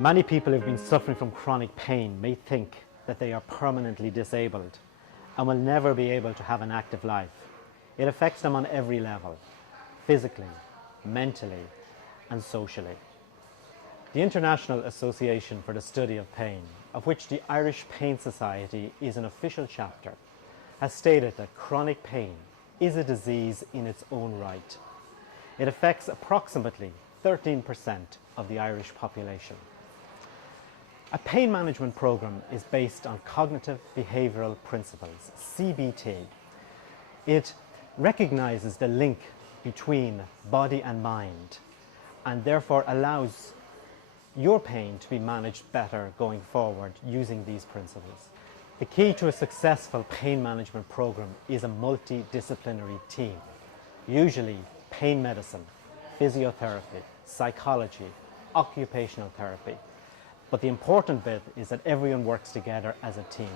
Many people who've been suffering from chronic pain may think that they are permanently disabled and will never be able to have an active life. It affects them on every level, physically, mentally, and socially. The International Association for the Study of Pain, of which the Irish Pain Society is an official chapter, has stated that chronic pain is a disease in its own right. It affects approximately 13% of the Irish population. A pain management program is based on cognitive behavioral principles, CBT. It recognizes the link between body and mind and therefore allows your pain to be managed better going forward using these principles. The key to a successful pain management program is a multidisciplinary team, usually pain medicine, physiotherapy, psychology, occupational therapy. But the important bit is that everyone works together as a team.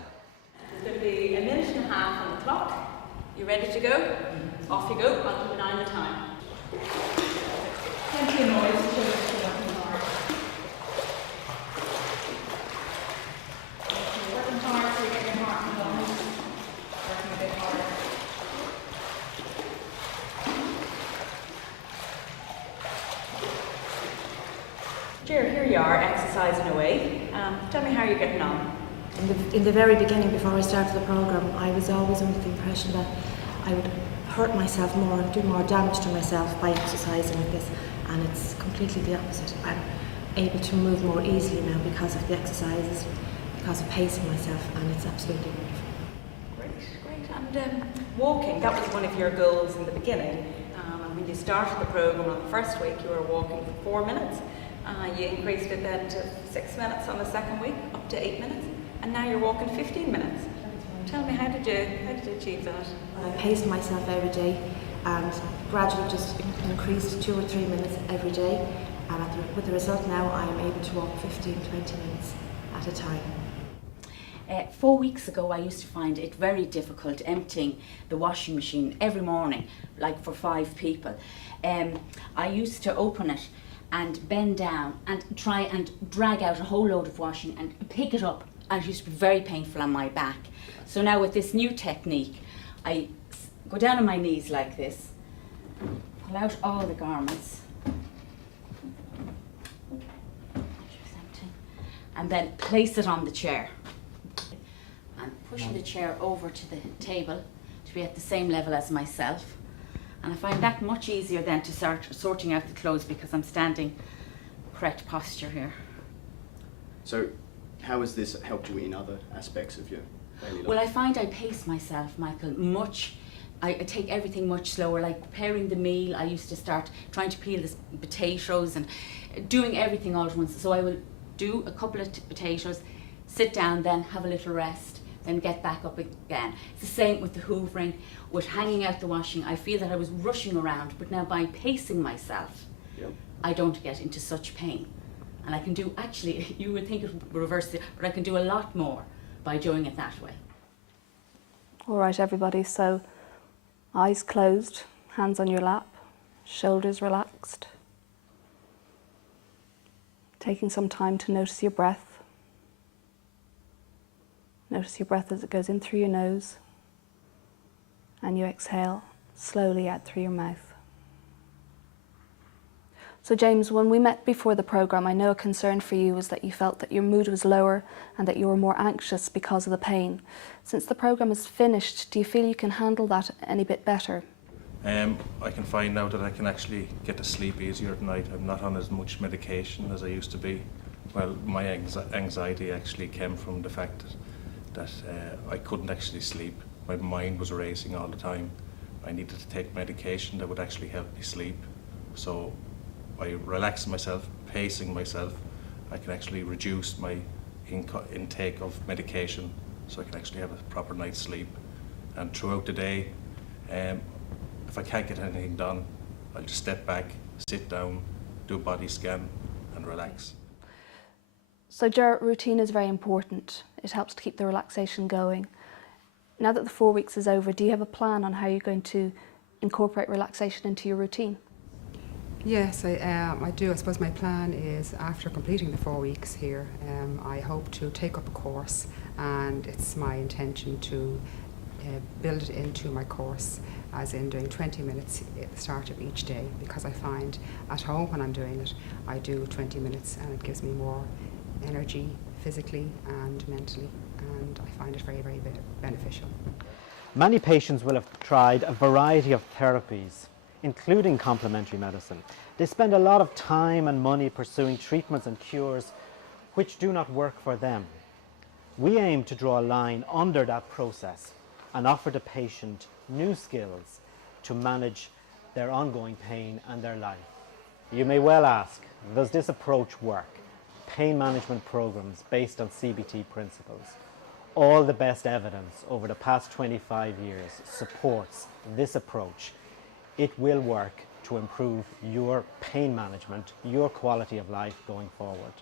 It's going to be 1.5 minutes on the clock. You ready to go? Off you go. I'll keep an eye on the time. Plenty of noise. Working hard so you get your heart and lungs working a bit harder. Ger, here you are, exercising away. Tell me how you're getting on. In the very beginning, before I started the programme, I was always under the impression that I would hurt myself more and do more damage to myself by exercising like this, and it's completely the opposite. I'm able to move more easily now because of the exercises, because of pacing myself, and it's absolutely wonderful. Great. And walking, that was one of your goals in the beginning. And when you started the programme on the first week, you were walking for 4 minutes. You increased it then to 6 minutes on the second week, up to 8 minutes, and now you're walking 15 minutes. Tell me, how did you achieve that? I paced myself every day and gradually just increased 2 or 3 minutes every day, and with the result now I am able to walk 15, 20 minutes at a time. 4 weeks ago I used to find it very difficult emptying the washing machine every morning, like for 5 people. I used to open it and bend down and try and drag out a whole load of washing and pick it up, and it used to be very painful on my back. So now with this new technique, I go down on my knees like this, pull out all the garments, and then place it on the chair. And pushing the chair over to the table to be at the same level as myself. And I find that much easier than to start sorting out the clothes because I'm standing correct posture here. So how has this helped you in other aspects of your daily life? Well, I find I pace myself, Michael, I take everything much slower, like preparing the meal. I used to start trying to peel the potatoes and doing everything all at once. So I will do a couple of potatoes, sit down, then have a little rest, then get back up again. It's the same with the hoovering, with hanging out the washing. I feel that I was rushing around, but now by pacing myself, I don't get into such pain. And I can do, actually, you would think it would reverse it, but I can do a lot more by doing it that way. All right, everybody, so eyes closed, hands on your lap, shoulders relaxed. Taking some time to notice your breath. Notice your breath as it goes in through your nose, and you exhale slowly out through your mouth. So James, when we met before the programme, I know a concern for you was that you felt that your mood was lower and that you were more anxious because of the pain. Since the programme is finished, do you feel you can handle that any bit better? I can find now that I can actually get to sleep easier at night. I'm not on as much medication as I used to be. Well, my anxiety actually came from the fact that I couldn't actually sleep. My mind was racing all the time. I needed to take medication that would actually help me sleep. So by relaxing myself, pacing myself, I can actually reduce my intake of medication so I can actually have a proper night's sleep. And throughout the day, if I can't get anything done, I'll just step back, sit down, do a body scan and relax. So Ger, routine is very important. It helps to keep the relaxation going. Now that the 4 weeks is over, do you have a plan on how you're going to incorporate relaxation into your routine? Yes, I do. I suppose my plan is after completing the 4 weeks here, I hope to take up a course, and it's my intention to build it into my course, as in doing 20 minutes at the start of each day, because I find at home when I'm doing it, I do 20 minutes and it gives me more energy physically and mentally, and I find it very, very beneficial. Many patients will have tried a variety of therapies, including complementary medicine. They spend a lot of time and money pursuing treatments and cures which do not work for them. We aim to draw a line under that process and offer the patient new skills to manage their ongoing pain and their life. You may well ask, does this approach work? Pain management programs based on CBT principles. All the best evidence over the past 25 years supports this approach. It will work to improve your pain management, your quality of life going forward.